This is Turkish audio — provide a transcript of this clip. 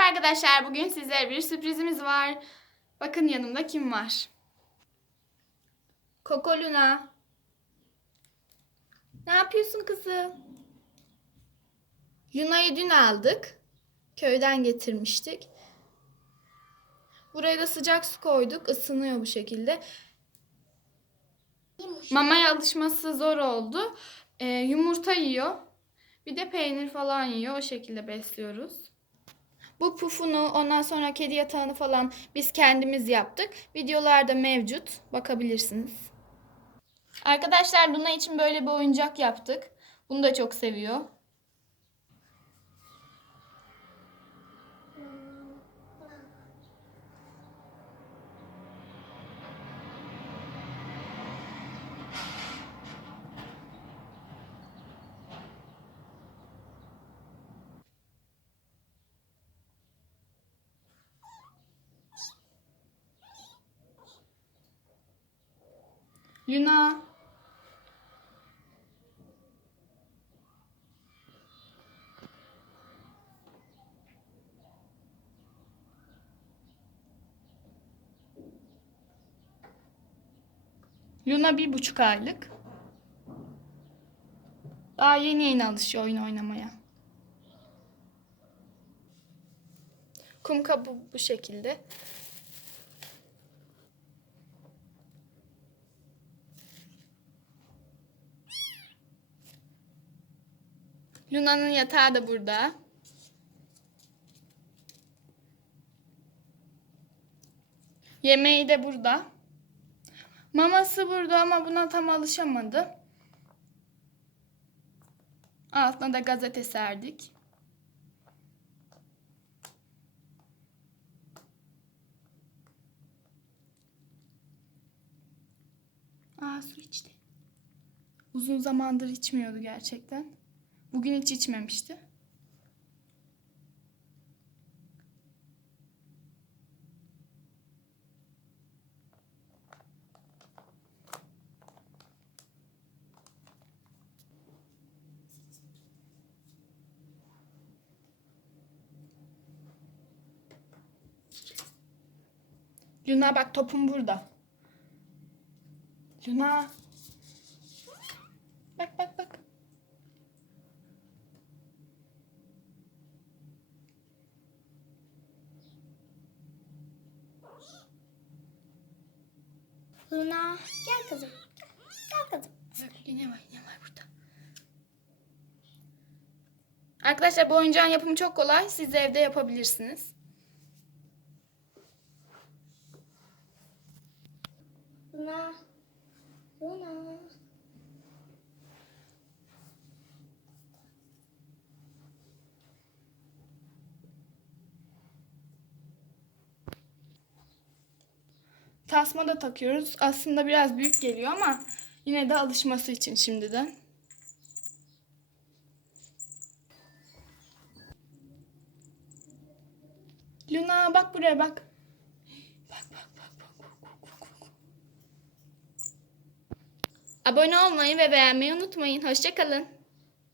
Merhaba arkadaşlar. Bugün sizlere bir sürprizimiz var. Bakın yanımda kim var? Koko Luna. Ne yapıyorsun kızım? Luna'yı dün aldık. Köyden getirmiştik. Buraya da sıcak su koyduk. Isınıyor bu şekilde. Mamaya alışması zor oldu. Ee, yumurta yiyor. Bir de peynir falan yiyor. O şekilde besliyoruz. Bu pufunu ondan sonra kedi yatağını falan biz kendimiz yaptık. Videolarda mevcut. Bakabilirsiniz. Arkadaşlar Luna için böyle bir oyuncak yaptık. Bunu da çok seviyor. Luna. Luna bir buçuk aylık. Daha yeni yeni alışıyor oyun oynamaya. Kum kabı bu şekilde. Luna'nın yatağı da burada. Yemeği de burada. Maması burada ama buna tam alışamadı. Altına da gazete serdik. Aa su içti. Uzun zamandır içmiyordu gerçekten. Bugün hiç içmemişti. Luna bak topum burada. Luna. Bak bak bak. Luna gel kızım. Gel kızım. Yine var, yine var burada. Arkadaşlar bu oyuncağın yapımı çok kolay. Siz de evde yapabilirsiniz. Luna. Luna. Tasma da takıyoruz. Aslında biraz büyük geliyor ama yine de alışması için şimdiden. Luna bak buraya bak. Bak bak bak bak. Abone olmayı ve beğenmeyi unutmayın. Hoşçakalın.